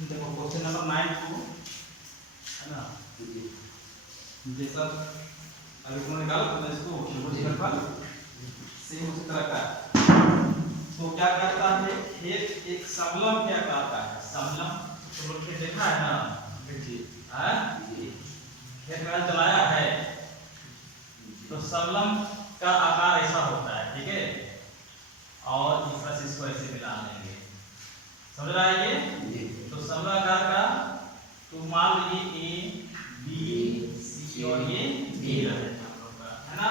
देखो question number 9 को है ना, जैसा अभी तुमने निकाला तो इसको त्रिभुज क्षेत्रफल सेम उसी तरह का। तो क्या करता है, एक समलंब क्या करता है, समलंब तुम लोग ने देखा है ना, खेत में चलाया है तो समलंब का आकार ऐसा होता है, ठीक है। और इस तरह से इसको ऐसे मिला लेंगे, समझ रहा है ये। तो समलंब आकार का तो मान लीजिए ए बी सी और ये डी है ना।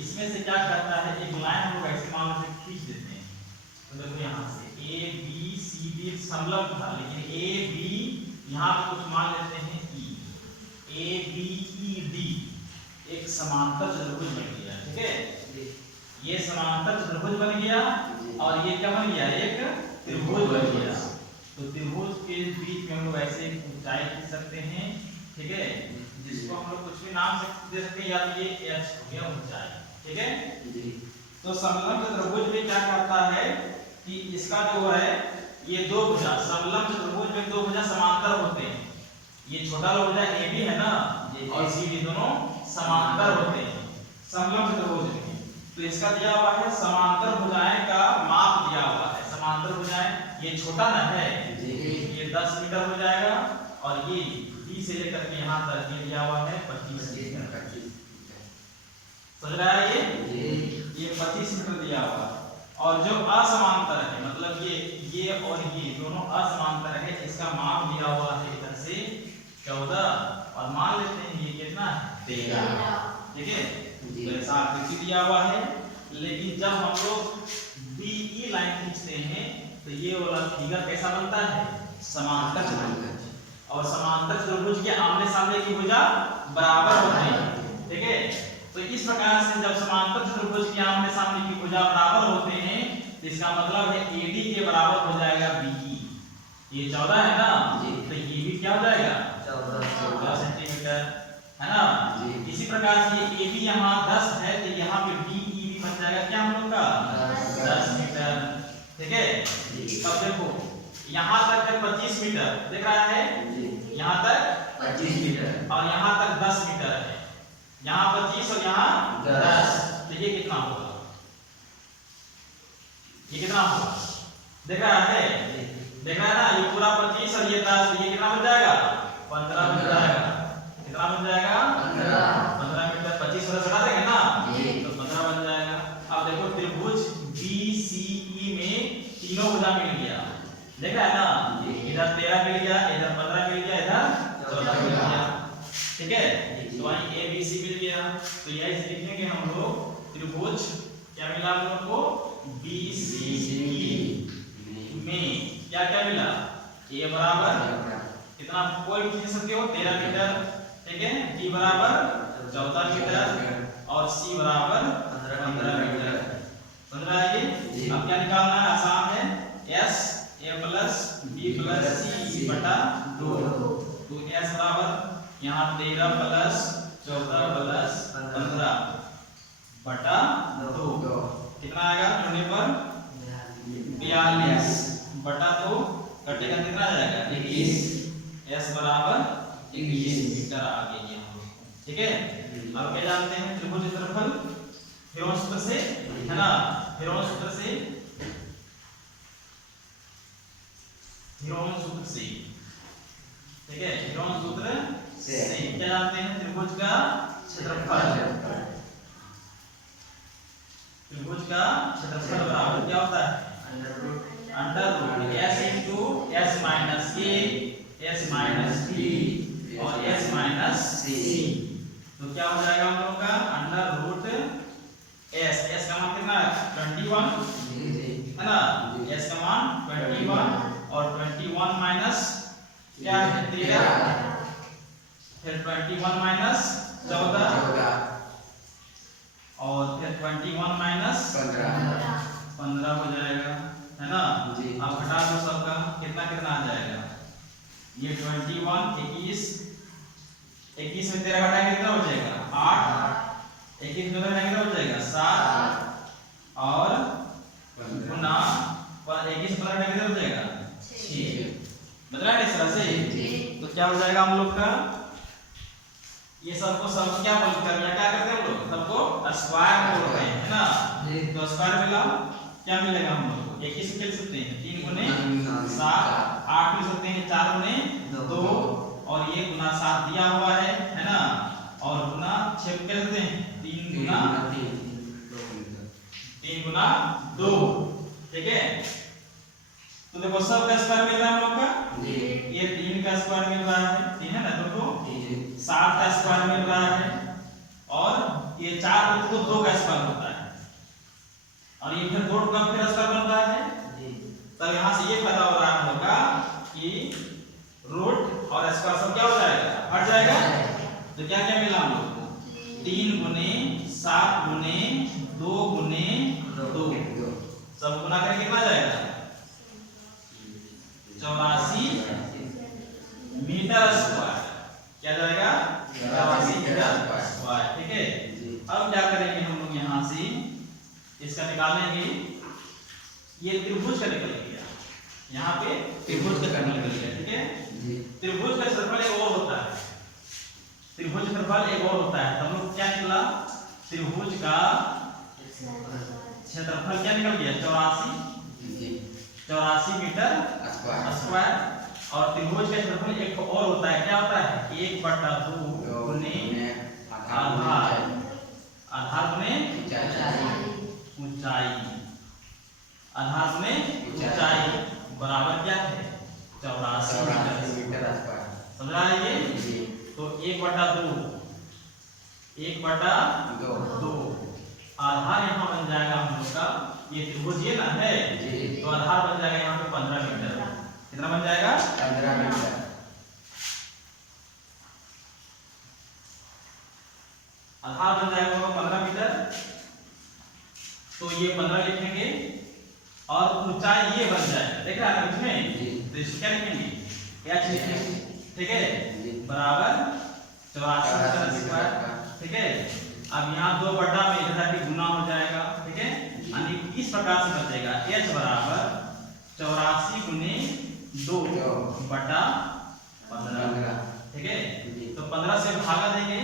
इसमें से क्या करता है, एक लाइन हम लोग ऐसे मान लो खींच देते हैं। तो देखो यहाँ से ए बी सी डी समलंब था, लेकिन ए बी यहाँ पे कुछ मान लेते हैं ई, ए बी ई डी एक समांतर चतुर्भुज बन गया, ठीक है। ये समांतर चतुर्भुज बन गया और ये क्या बन गया, एक त्रिभुज बन गया। तो त्रिभुज के बीच में हम लोग ऐसे ऊंचाई खींच सकते हैं, ठीक है, जिसको हम लोग कुछ भी नाम दे सकते हैं, या तो ये h हो गया ऊंचाई, ठीक है। तो समलंब चतुर्भुज में क्या करता है कि इसका जो है ये दो भुजा, समलंब चतुर्भुज में दो भुजा समांतर होते हैं। ये छोटा वाला भुजा AB है ना और CD दोनों समांतर होते हैं समलंब चतुर्भुज में। तो इसका दिया हुआ है समांतर भुजाएं का माप दिया हुआ है। समांतर भुजाएं ये छोटा ना है, ये 10 मीटर हो जाएगा और ये B से लेकर के यहाँ तक ये दिया हुआ है 25 मीटर। समझ रहा है ये 25 मीटर दिया हुआ है। और जो असमांतर है, मतलब ये और ये दोनों असमांतर है, इसका माप दिया हुआ है इधर से 14 और मान लेते हैं ये कितना है 13, ठीक है। तो ऐसा आकृति दिया हुआ है। लेकिन जब हम लोग BE लाइन खींचते हैं तो ये वाला फिगर कैसा बनता है, समांतर चतुर्भुज। और समांतर चतुर्भुज के आमने सामने की भुजा बराबर होती है, ठीक है। तो इस प्रकार से जब समांतर चतुर्भुज के आमने सामने की भुजा बराबर होते हैं तो इसका मतलब है AD के बराबर हो जाएगा BE। ये 14 है ना, तो ये भी क्या हो जाएगा 14 सेंटीमीटर, है ना। इसी प्रकार से AB यहाँ 10 है तो यहाँ पे BE भी बन जाएगा क्या हम लोग का 10 मीटर, ठीक है। अब देखो यहाँ तक है 25 मीटर, देख रहा है, यहाँ तक 25 मीटर और यहाँ तक 10 मीटर है, यहाँ 25 और यहाँ 10। तो ये कितना होगा, ये कितना होगा, देख रहा है, देख रहा है ना, ये पूरा 25 और ये 10, तो ये कितना बन जाएगा 15 बन जाएगा। कितना बन जाएगा 15 मीटर। 25 से घटा देंगे ना तो 15 बन जाएगा। अब देखो त्रिभुज BCE में तीनों भुजा मिल गया, देख रहा है ना, इधर 13 मिल गया, इधर 15 मिल गया, इधर 14 मिल गया, ठीक है। तो वहीं ABC मिल गया। तो यही से लिखेंगे हम लोग त्रिभुज क्या मिला हम लोग को BCE में क्या क्या मिला, A बराबर कितना कोई खींच सकते हो 13 मीटर, ठीक है, B बराबर 14 मीटर और C बराबर 15 मीटर। समझ रहा है ये। अब क्या निकालना है, आसान है, S A plus B plus C बटा 2। तो S बराबर यहाँ 13 प्लस 14 प्लस 15 बटा 2 कितना आएगा, जोड़ने पर 42 बटा 2 कटेगा कितना आ जाएगा 21। S बराबर 21 मीटर आ गई है हम लोग, ठीक है। अब क्या जानते हैं, त्रिभुज क्षेत्रफल हेरोन सूत्र से, है ना, हेरोन सूत्र से, हेरोन सूत्र से, ठीक है, हेरोन सूत्र से क्या जानते हैं, त्रिभुज का क्षेत्रफल, त्रिभुज का क्षेत्रफल बराबर क्या होता है under root S into S minus A S minus B और S माइनस C। तो क्या हो जाएगा हम लोग का अंडर रूट S का मान कितना है 21, है ना, S का मान 21 और 21 माइनस क्या है 13, फिर 21 माइनस 14 और फिर 21 माइनस 15 हो जाएगा, है ना। अब घटा दो सबका, कितना कितना आ जाएगा, ये 21 21 में 13 घटाएंगे कितना हो जाएगा 8, 21 में कितना हो जाएगा 7 और गुना 21 पर कितना हो जाएगा 6। बदला है इस तरह से। तो क्या हो जाएगा हम लोग का, ये सबको सब क्या बोलते हैं, क्या करते हैं हम लोग सबको स्क्वायर बोल रहे हैं, है ना। तो स्क्वायर मिला, क्या मिलेगा हम लोग को, एक ही से खेल सकते हैं, 3 गुने 7 8 मिल सकते हैं, 4 गुने 2 और ये गुना 7 दिया हुआ है ना, और गुना 6 क्या करते हैं, 3 गुना 2, ठीक है। तो देखो सब का स्क्वायर मिल रहा है हम लोग का, ये 3 का स्क्वायर मिल रहा है, ठीक है ना, देखो 7 का स्क्वायर मिल रहा है, और ये 4 को 2 का स्क्वायर होता है, और ये फिर 2 का फिर स्क्वायर बन रहा है। तब यहाँ से ये पता हो रहा है हम लोग का कि रूट और स्क्वायर सब क्या हो जाएगा, हट जाएगा। तो क्या क्या मिला हम लोग को, 3 गुने 7 गुने 2 गुने 2, सब गुना करके कितना जाएगा, 84 मीटर स्क्वायर, क्या जाएगा 84 मीटर स्क्वायर, ठीक है। अब क्या करेंगे हम लोग, यहाँ से इसका निकालेंगे, ये त्रिभुज का निकल गया, यहाँ पे त्रिभुज का निकल गया, ठीक है। त्रिभुज का क्षेत्रफल एक और होता है, त्रिभुज क्षेत्रफल एक और होता है, तब लोग क्या निकला, त्रिभुज का क्षेत्रफल क्या निकल गया, 84 मीटर स्क्वायर। और त्रिभुज का क्षेत्रफल एक और होता है, क्या होता है, 1/2 गुने आधार, आधार गुने ऊंचाई, आधार गुने ऊंचाई बराबर क्या है, 84 मीटर स्क्वायर, समझ रहा है ये। तो 1/2 आधार यहाँ बन जाएगा हम लोग का, ये त्रिभुज ये ना है, तो आधार बन जाएगा यहाँ पे 15 मीटर, कितना बन जाएगा 15 मीटर, आधार बन जाएगा 15 मीटर। तो ये 15 लिखेंगे, और ऊंचाई ये बन जाएगा, देख रहा है इसमें, तो इसको क्या लिखेंगे, h लिखेंगे, ठीक है, बराबर 84 मीटर स्क्वायर, ठीक है। अब यहाँ 2 बटा में इधर भी गुना हो जाएगा, ठीक है, यानी इस प्रकार से बचेगा h बराबर 84 गुने 2 बटा 15, ठीक है। तो 15 से भागा देंगे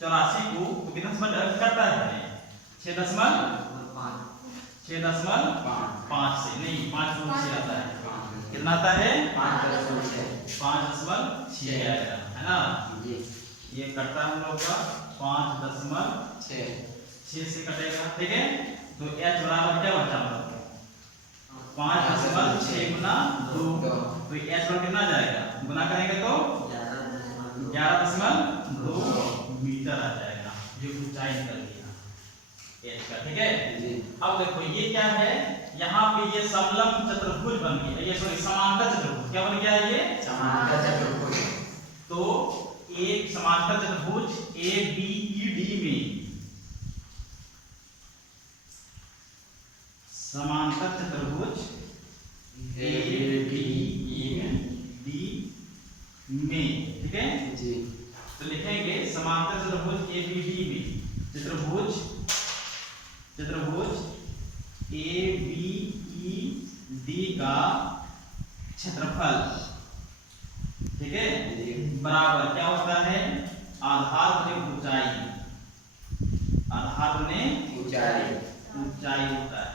84 को, तो कितना दशमलव करता है, 6.5 से नहीं 5.6 आता है, कितना आता है 5.6 आएगा, है ना। ये कटता है हम लोग का 5.6 से कटेगा, ठीक है। तो h बराबर क्या बचा हम लोग, 5.6 गुना 2, तो h बराबर कितना जाएगा, गुना करेंगे तो 11.2 मीटर आ जाएगा, ये ऊंचाई निकल गया h का, ठीक है। अब देखो ये क्या है, यहाँ पे ये समलंब चतुर्भुज बन गया, ये सॉरी समांतर चतुर्भुज, क्या बन गया ये समांतर चतुर्भुज। तो एक समांतर चतुर्भुज ABED में, समांतर चतुर्भुज ABED में, ठीक है जी। तो लिखेंगे समांतर चतुर्भुज ABD में, चतुर्भुज ABED का क्षेत्रफल, ठीक है, बराबर क्या होता है, आधार गुने ऊंचाई, आधार गुने ऊंचाई होता है,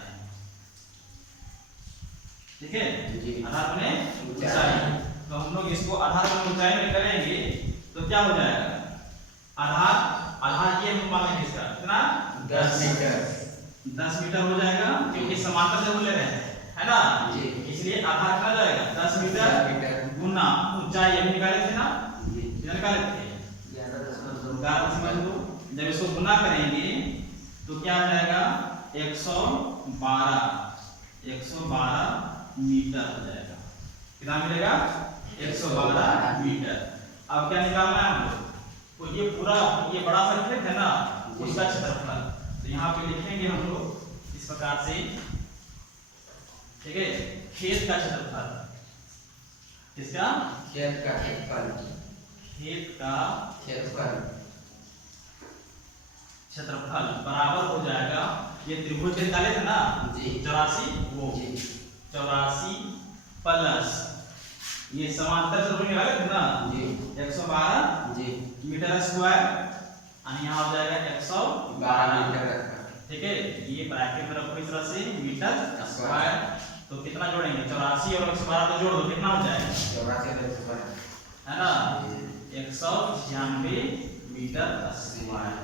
ठीक है, आधार गुने ऊंचाई। तो हम लोग इसको आधार गुने ऊंचाई में करेंगे तो क्या हो जाएगा, आधार ये हम मानेंगे इसका कितना 10 मीटर हो जाएगा, क्योंकि समांतर से ले रहे हैं, है ना, इसलिए आधार कितना जाएगा 10 मीटर गुना ऊंचाई हम निकाले थे ना, निकाले थे 11.2, जब इसको गुना करेंगे तो क्या आ जाएगा 112 मीटर हो जाएगा, कितना मिलेगा 112 मीटर। अब क्या निकालना है हम लोग, तो ये पूरा ये बड़ा सा खेत है ना, उसका क्षेत्रफल, तो यहाँ पे लिखेंगे हम लोग इस प्रकार से, ठीक है, खेत का क्षेत्रफल, किसका, खेत का क्षेत्रफल बराबर हो जाएगा, ये त्रिभुज निकाले थे ना 84, वो 84 प्लस ये समांतर चतुर्भुज निकाले थे ना जी 112 जी मीटर स्क्वायर और यहाँ हो जाएगा 112 मीटर का ठीक है। ये ब्रैकेट में रखो इस तरह से मीटर स्क्वायर तो कितना जोड़ेंगे 84 और 112 तो जोड़ दो कितना हो जाएगा 84 है ना 196 मीटर स्क्वायर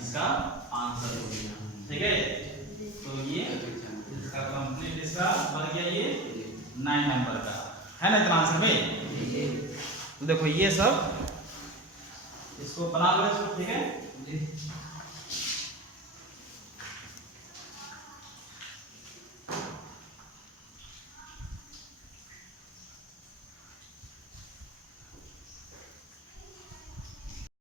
इसका आंसर हो गया ठीक है। तो ये इसका कंप्लीट इसका बन गया ये 9 नंबर का है ना इतना आंसर में। तो देखो ये सब इसको बना लो इसको ठीक है।